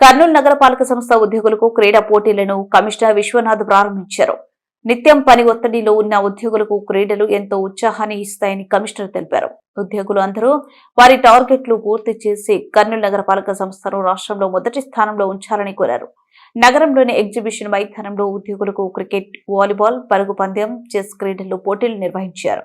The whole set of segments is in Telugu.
కర్నూలు నగరపాలక సంస్థ ఉద్యోగులకు క్రీడా పోటీలను కమిషనర్ విశ్వనాథ్ ప్రారంభించారు. నిత్యం పని ఒత్తిడిలో ఉన్న ఉద్యోగులకు క్రీడలు ఎంతో ఉత్సాహాన్ని ఇస్తాయని కమిషనర్ తెలిపారు. ఉద్యోగులు అందరూ వారి టార్గెట్లు పూర్తి చేసి కర్నూలు నగరపాలక సంస్థను రాష్ట్రంలో మొదటి స్థానంలో ఉంచాలని కోరారు. నగరంలోని ఎగ్జిబిషన్ మైదానంలో ఉద్యోగులకు క్రికెట్ వాలీబాల్ పరుగు పందెం చెస్ క్రీడల్లో పోటీలు నిర్వహించారు.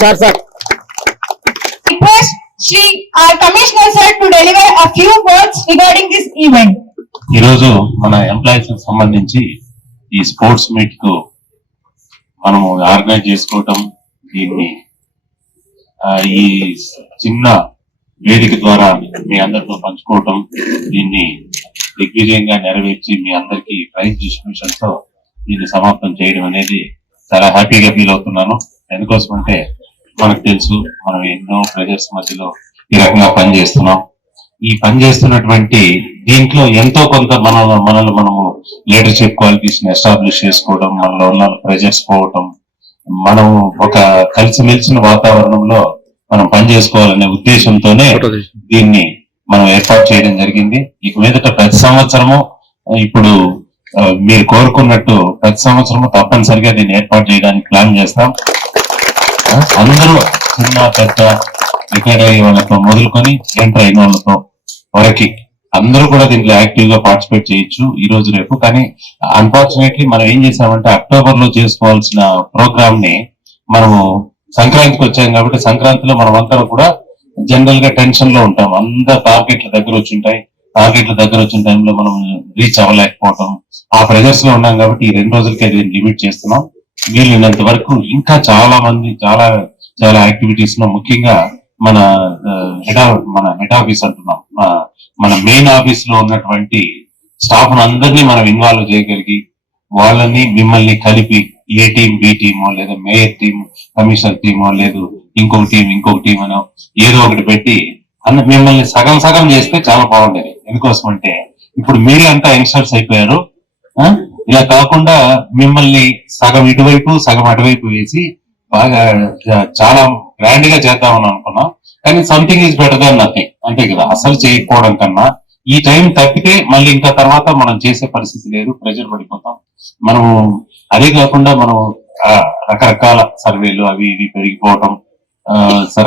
Sir sir request Shri our Commissioner sir to deliver a few words regarding this event. ఈరోజు మన ఎంప్లాయీస్ సంబంధించి ఈ స్పోర్ట్స్ మీట్కు మనము ఆర్గనైజ్ చేసుకోవటం దీన్ని ఈ చిన్న వేదిక ద్వారా మీ అందరితో పంచుకోవటం దీన్ని దిగ్విజయంగా నెరవేర్చి మీ అందరికీ ప్రైజ్ డిస్ట్రిబ్యూషన్తో దీన్ని సమాప్తం చేయడం అనేది చాలా హ్యాపీగా ఫీల్ అవుతున్నాను. ఎందుకోసం అంటే మనకు తెలుసు మనం ఎన్నో ప్రెజర్స్ మధ్యలో ఈ రకంగా పనిచేస్తున్నాం ఈ పని చేస్తున్నటువంటి దీంట్లో ఎంతో కొంత మన మనల్ని మనము లీడర్షిప్ క్వాలిటీస్ని ఎస్టాబ్లిష్ చేసుకోవడం మనలో ఉన్న ప్రెజర్స్ పోవటం మనం ఒక కలిసిమెలిసిన వాతావరణంలో మనం పని చేసుకోవాలనే ఉద్దేశంతోనే దీన్ని మనం ఏర్పాటు చేయడం జరిగింది. ఇక మీదట ప్రతి సంవత్సరము ఇప్పుడు మీరు కోరుకున్నట్టు ప్రతి సంవత్సరం తప్పనిసరిగా దీన్ని ఏర్పాటు చేయడానికి ప్లాన్ చేస్తాం. అందరూ చిన్న పెద్ద రిటైర్డ్ అయ్యే వాళ్ళతో మొదలుకొని ఎంటర్ అయిన వాళ్ళతో వరకు అందరూ కూడా దీంట్లో యాక్టివ్గా పార్టిసిపేట్ చేయొచ్చు ఈ రోజు రేపు. కానీ అన్ఫార్చునేట్లీ మనం ఏం చేసామంటే అక్టోబర్లో చేసుకోవాల్సిన ప్రోగ్రామ్ని మనము సంక్రాంతికి వచ్చాం కాబట్టి సంక్రాంతిలో మనం అందరూ కూడా జనరల్గా టెన్షన్లో ఉంటాం. అంత టార్గెట్ల దగ్గర వచ్చి ఉంటాయి. టార్గెట్ల దగ్గర వచ్చిన టైంలో మనం రీచ్ అవ్వలేకపోవటం. ఆ ప్రెజర్స్లో ఉన్నాం కాబట్టి ఈ రెండు రోజులకే దీన్ని లిమిట్ చేస్తున్నాం. వీలైనంత వరకు ఇంకా చాలా మంది చాలా చాలా యాక్టివిటీస్లో ముఖ్యంగా మన హెడ్ మన హెడ్ ఆఫీస్ అంటున్నాం. మన మెయిన్ ఆఫీస్లో ఉన్నటువంటి స్టాఫ్ అందరినీ మనం ఇన్వాల్వ్ చేయగలిగి వాళ్ళని మిమ్మల్ని కలిపి ఏ టీం బి టీమో లేదా మేయర్ టీం కమిషనర్ టీమో లేదు ఇంకొక టీం ఇంకొక టీం అనో ఏదో ఒకటి పెట్టి అన్న మిమ్మల్ని సగం సగం చేస్తే చాలా బాగుండేది. ఎందుకోసం అంటే ఇప్పుడు మీరే అంతా యంగ్స్టర్స్ అయిపోయారు. ఆ? ఇలా కాకుండా మిమ్మల్ని సగం ఇటువైపు సగం అటువైపు వేసి బాగా చాలా గ్రాండ్గా చేద్దామని అనుకున్నాం. కానీ something is better than nothing అంతే కదా? అసలు చేయకపోవడం కన్నా ఈ టైం తప్పితే మళ్ళీ ఇంకా తర్వాత మనం చేసే పరిస్థితి లేదు ప్రెజర్ పడిపోతాం. మనము అదే కాకుండా మనం ఆ, రకరకాల సర్వేలు అవి ఇవి పెరిగిపోవడం ఆ,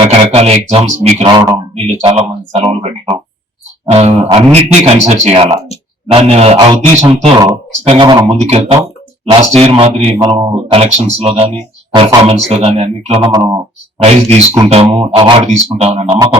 రకరకాల ఎగ్జామ్స్ మీకు రావడం వీళ్ళు చాలా మంది సెలవులు పెట్టడం అన్నిటినీ కన్సిడర్ చేయాల? దాన్ని ఆ ఉద్దేశంతో ఖచ్చితంగా మనం ముందుకెళ్తాం. లాస్ట్ ఇయర్ మాదిరి మనం కలెక్షన్స్లో కానీ పెర్ఫార్మెన్స్లో కానీ అన్నిట్లోనూ మనం ప్రైజ్ తీసుకుంటాము అవార్డు తీసుకుంటాము అనే నమ్మకం